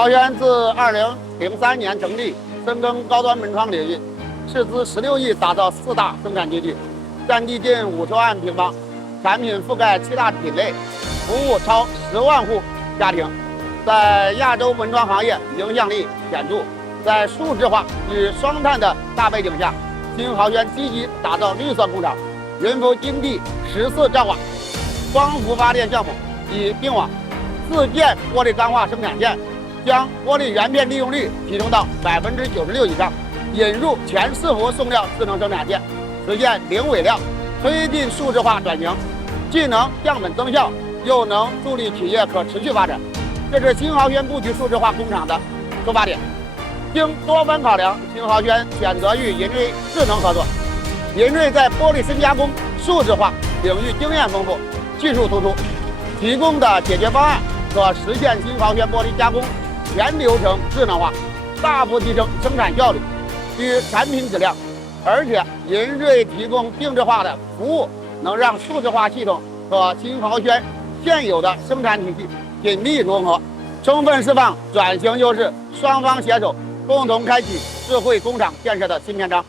豪轩自2003年成立，深耕高端门窗领域，斥资16亿打造4大生产基地，占地近50万平方，产品覆盖7大品类，服务超10万户家庭，在亚洲门窗行业影响力显著。在数字化与双碳的大背景下，新豪轩积极打造绿色工厂，云浮金地14兆瓦光伏发电项目已并网，4件玻璃钢化生产线，将玻璃原片利用率提升到96%以上，引入全伺服送料智能生产线，实现零尾料，推进数字化转型，既能降本增效，又能助力企业可持续发展。这是新豪轩布局数字化工厂的出发点。经多番考量，新豪轩选择与银瑞智能合作。银瑞在玻璃深加工、数字化领域经验丰富，技术突出，提供的解决方案可实现新豪轩玻璃加工全流程智能化，大幅提升生产效率与产品质量。而且银瑞提供定制化的服务，能让数字化系统和新豪轩现有的生产体系紧密融合，充分释放转型优势，双方携手共同开启智慧工厂建设的新篇章。